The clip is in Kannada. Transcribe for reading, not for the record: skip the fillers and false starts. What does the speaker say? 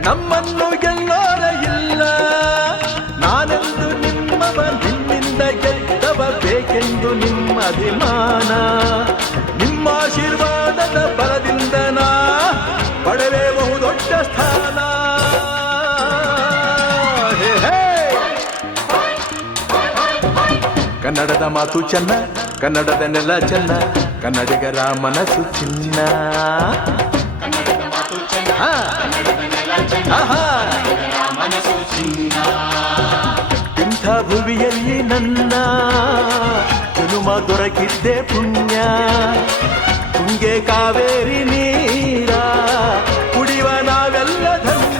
ನಮ್ಮನ್ನು ಗೆಲ್ಲೋರ ಇಲ್ಲ. ನಾನೆಂದು ನಿಮ್ಮವ, ನಿಮ್ಮಿಂದ ಗೆದ್ದವ, ಬೇಕೆಂದು ನಿಮ್ಮ ಅಭಿಮಾನ. ನಿಮ್ಮ ಆಶೀರ್ವಾದದ ಬಲದಿಂದ ನಾ ಪಡೆವೆ ಬಹುದೊಡ್ಡ ಸ್ಥಾನ. ಹೇ ಹೇ. ಕನ್ನಡದ ಮಾತು ಚೆನ್ನ, ಕನ್ನಡದ ನೆಲ ಚೆನ್ನ, ಕನ್ನಡಿಗರ ಮನಸ್ಸು ಚಿನ್ನ. ಇಂಥ ಭುವಿಯಲ್ಲಿ ನನ್ನ ಜನುಮ ದೊರಕಿದ್ದೆ ಪುಣ್ಯ. ತುಂಗೆ ಕಾವೇರಿ ನೀರ